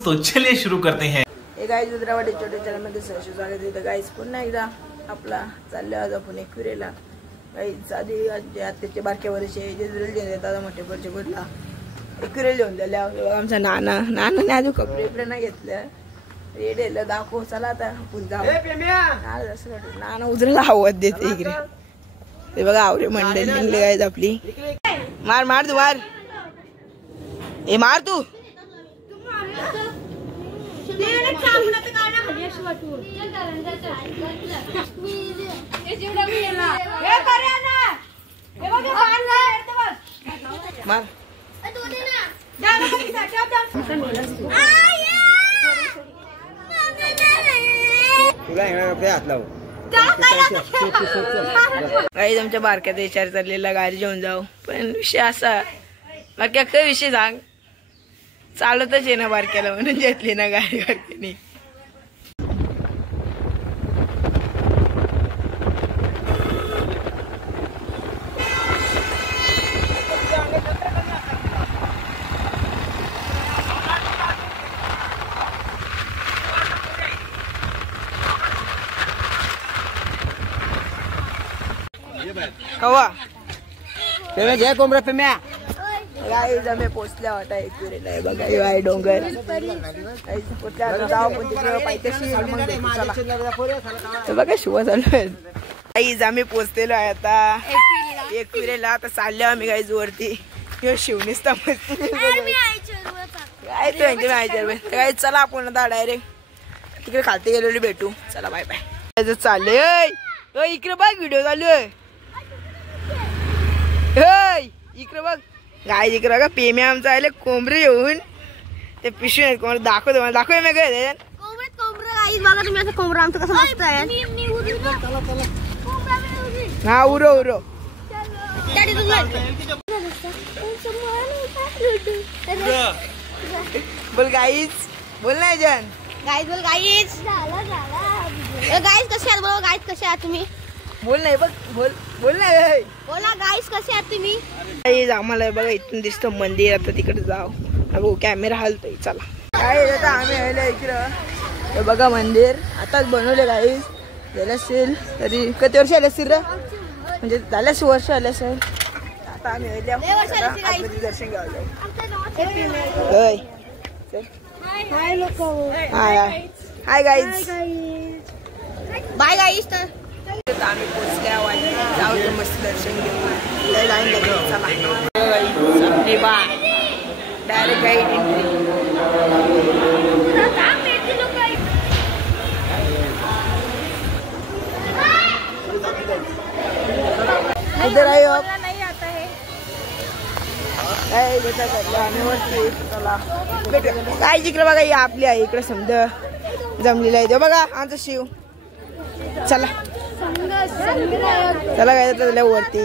तो चलिए शुरू करते हैं। गाइस रुद्रावाडी छोटे चॅनल मध्ये सहर्ष स्वागत आहे। गाइस पुन्हा एकदा आपला चाललो आज आपण एकविरेला। गाइस आधी आत्याचे बारक्या वर्षे जे जुळले दादा मोठे परचे बोलला एकविरे लिहून दिले। आमचा नानाने आधी कपडे पण नाही घेतले रेडेला दाखव चला आता आपण जाऊ। नाना उजराला आवाज देते इकडे ते बघा आवरे मंडळी निघले गाइस आपली। मार मार तू मार ए मार तू मार काही आमच्या बारक्यात विचार चाललेला गाडी घेऊन जाऊ पण विषय असा बाकी काय विषय सांग चालतच आहे ना बारक्याला म्हणून घेतली ना गाडी बारक्याने। कवा जय कोमरा पे मैं गाइस हमें पोचल्या होता एकविरेला आहे बघा हे आहे डोंगर गाइस पोचल्या जाऊ पण तिकडे पायथ्याशी बघा शिवा चालू आहे। गाइस आम्ही पोचलेलो आहे आता एकविरेला आता चाललो आम्ही गाइस वरती हे शिवनिस्ता मस्ती काय तो यांचे मॅनेजर गाइस चला आपण आता डायरेक्ट तिकडे खालती गेलेलो भेटू चला बाय बाय। चालले इकडे बघ व्हिडिओ चालू आहे इकडे बघ गाय इकडे बघा पेम्या आमचा आले कोंबरे येऊन ते पिशवी कोण दाखवतो मला दाखव मी काय कोंबरा आमचं कसं मस्त आहे हा उरो उरो बोल गाईज बोल नाही जन गाईज बोल गाईज गाईज कसे आहात बोला गाईज कसे आहात तुम्ही बोल नाही बघ बोल बोल नाही बोला गाईज कसे आहात तुम्ही। गाईज आम्हाला बघा इथून दिसतं मंदिर आता तिकडे जाऊ अगो कॅमेरा हलतोय चला। काय आता आम्ही आले इकडं बघा मंदिर आताच बनवले गाईज झालं असेल तरी किती वर्ष आले असतील रे म्हणजे झाल्यास वर्ष आले असेल आता आम्ही आले दर्शन घ्यावं। हाय गाईज बाय गाईज तर आम्ही पोचल्या जाऊ तर मस्त दर्शन घेऊ आपली बा डायरेक्ट गाईड एंट्री इधर आए आप नहीं आता है काय जिकडे बघा ही आपली आहे इकडे समजा जमलेला आहे बघा आमचा शिव चला चला काय वरती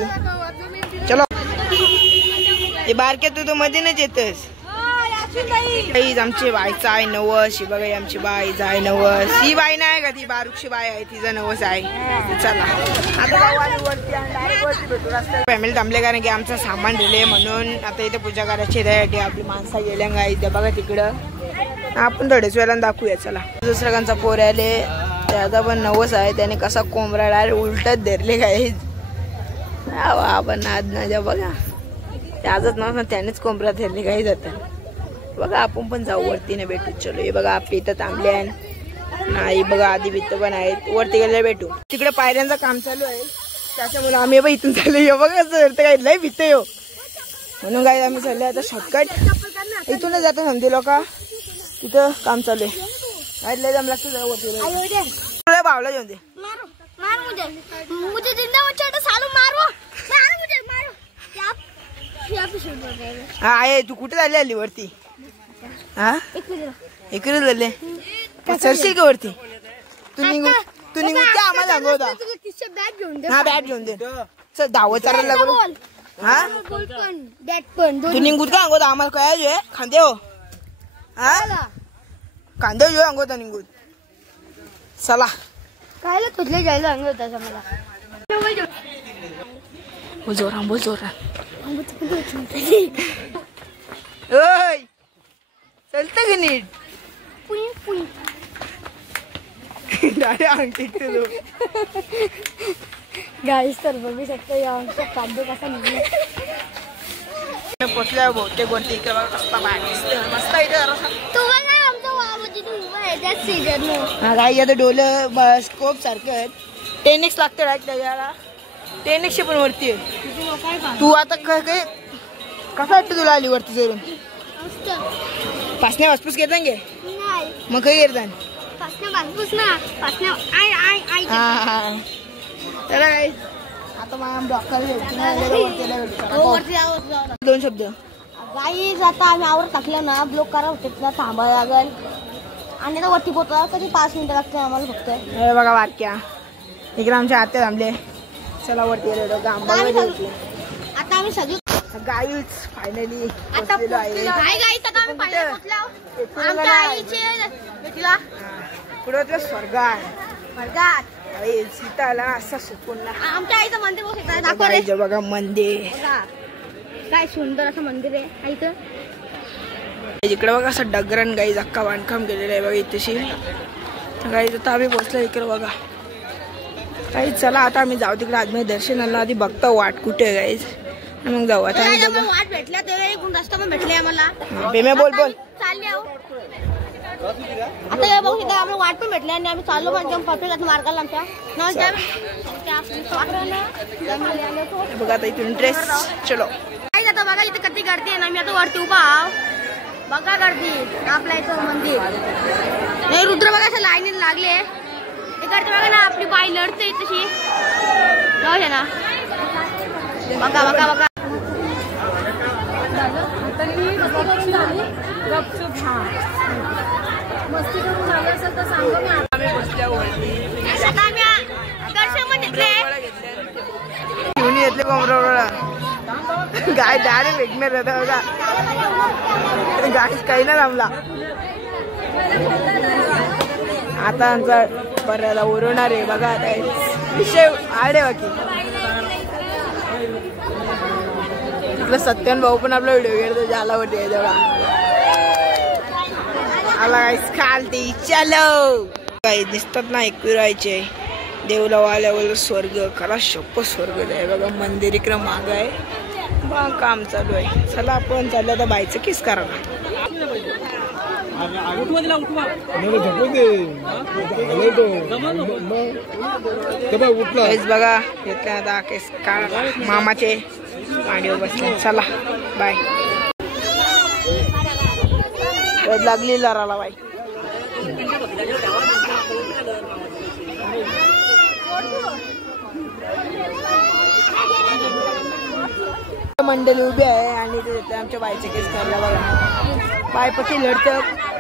चलो हे बारक्या तू मध्ये नाही येतस आमची बाईचा आहे नवस ही बघा आमची बाईचा आहे नवस ही बाई नाही का ती बारूकची बाई आहे तिचा नवस आहे चला आता फॅमिली थांबले कारण की आमचं सामान दिले म्हणून आता इथे पूजा करायची त्यासाठी आपली माणसं गेल्या का इथे बघा तिकडं आपण थोड्याच वेळा दाखवूया चला। दुसऱ्याचा पोर आले त्याचा पण नवस आहे त्याने कसा कोंबरा डायरेक्ट उलटच धरले काय आपण नाद ना बघा त्याचाच नवस ना त्यानेच कोंबरा धरले काही जातात बघा आपण पण जाऊ वरती ना भेटू चलो हे बघा आपली इथं थांबले नाही बघा आधी भित्त पण आहेत वरती गेले भेटू तिकडे पायऱ्यांचं काम चालू आहे त्याच्यामुळे आम्ही बघ इथून चाललो बघा काही लय भित्त येऊ म्हणून काय आम्ही चालले आता शॉर्टकट इथूनच जातो समजे लोक तिथं काम चालू आहे लय जम लागतं भावला जाऊन दे हा आहे तू कुठे झाली आली वरती हा इकडे झाले सरशी का वरती तू निघून त्या आम्हाला सांगू होता हा बॅट घेऊन दे चल धावत चालायला लागलो हा तू निघून का अंगोता आम्हाला काय खांदे हो हा कांदे जो अंगोता निघून चला काय तुझले घ्यायला अंगोता मला बोल जोरा चलते ओय चलतं की नीट डायरेक्ट अंगठी केलो गाईस तर बघू शकता या कांदे कसा निघला पोचल्या बहुतेक वरती इकडे मस्त मस्त इथे हा काही आता डोलं बस खूप सारखं 10x लागतं डायरेक्ट त्याला 10x पण वरती आहे तू आता काय कसं वाटतं तुला आली वरती चढून पासण्या वासपूस घेता गे मग काही घेतात चला काय आता दोन शब्द गाईज आता आम्ही आवर टाकलं ना ब्लॉक करा होते ना थांबायला लागल आणि आता वरती पोहोचला तरी 5 मिनिटं लागते आम्हाला फक्त बघा वारक्या इकडे आमच्या आत्या थांबले चला वरती आता आम्ही सगळी गाईच फायनली पुढे स्वर्गात सीताला असा सुकून आमच्या आईचं मंदिर बघा मंदिर काय सुंदर असं मंदिर आहे आईचं इकडे बघा असं डगरण गाईज अख्खा बांधकाम केलेलं आहे बघा इथेशी गाईज आता आम्ही पोहोचलो इकडे बघा काही चला आता आम्ही जाऊ तिकडे आदमी दर्शनाला आधी बघता वाट कुठे गाईज मग जाऊ आता वाट भेटल्या तेव्हा रस्ता पण भेटले आम्हाला बोल चालले आता बघू तिथे आम्ही वाट पण भेटले आणि आम्ही चाललो पण परफेक्ट मार्गाला आमच्या बघा आता इथून ड्रेस चलो काय आता बघा इथे किती गर्दी आहे ना मी आता वरती उभा बघा गर्दी आपल्या इथं मंदिर नाही रुद्र बघा असं लाईनीला लागले ते गर्दी बघा ना आपली बाई लढते तशी जाऊ ना बघा बघा बघा मस्ती करून झाली असेल तर सांगू मी आम्ही बसल्यावरती घेऊन येतले कोंबरा गाय डायरेक्ट भेटणार होता बघा गाय काही ना थांबला आता आमचा बऱ्याला उरवणार आहे बघा आता विषय आडे बाकी इकडे सत्यन भाऊ पण आपला व्हिडिओ घेतो जालावरती आहे तेव्हा आला गाईस खालती चलो काही दिसतात ना एकविरायचे देवला आल्यावर स्वर्ग खरा शप्प स्वर्ग आहे बघा मंदिर इकडं माग आहे बघा काम चालू आहे चला आपण चाललं आता बाईचं किस करा बघा घेतले आता केस काढा मामाचे मांडीवर बसले चला बाय लागली लराला बाई मंडळी उभी आहे आणि ते आमच्या बाईचे केस काढला बघा पायपट्टी लढतं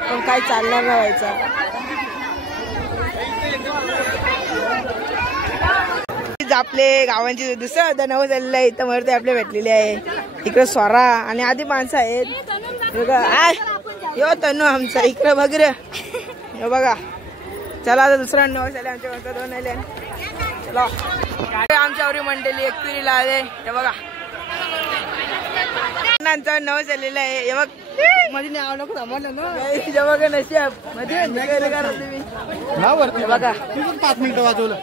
पण काय चालणार नाही व्हायचा आपले गावांची दुसरं नवं झालेलं आहे इथं मरते आपले भेटलेले आहे इकडे स्वरा आणि आधी माणसं आहेत बघा यो तनु आमचा इकडे बघ रे बघा चला आता दुसरा नवं झाले आमच्या घरचा 2 आले चला आमच्यावरी मंडळी एकविरीला आले हे बघा नवं झालेलं आहे हे बघ मध्ये नाव नको थांबवलं ना बघा नशीब मध्ये बघा 5 मिनिटं वाजवलं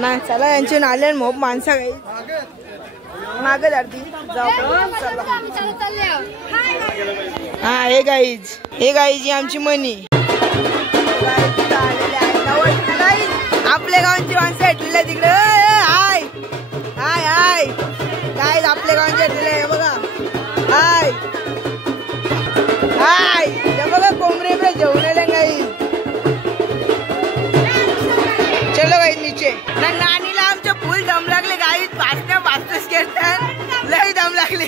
ना चला यांचे नाले मोप माणसा काही मागे जाती हा हे गाईज आमची मनी आपल्या गावांची माणसं भेटलेली आहे तिकडे हाय हाय हाय गाईज आपल्या गावांची भेटलेले आहे बघा हाय हाय हे बघा कोंबडे जेवण गाईज चलो गाईज नीचे नानीला आमच्या फुल दम लागले गाईज पाचच घेतात लई दम लागले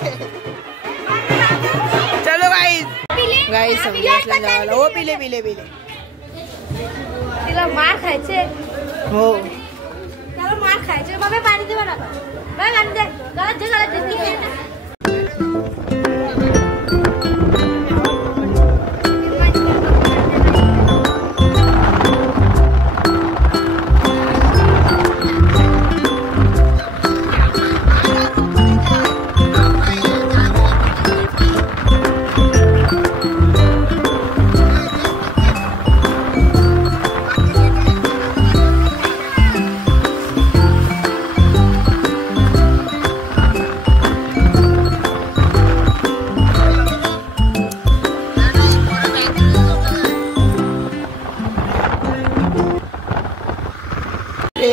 चलो गाईज समजा जावाला हो पिले तिला मार खायचे हो त्याला मार खायचे बाबा पाणी दे मला बघ आणते गलत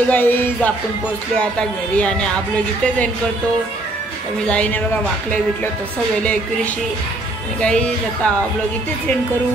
गाईज आपण पोचलो आता घरी आणि हा ब्लॉग इथेच एंड करतो. तर मी जाईने बघा वाकलं विकलं तसं गेलं एकरीशी आणि गाईज आता हा ब्लॉग इथेच एंड करू.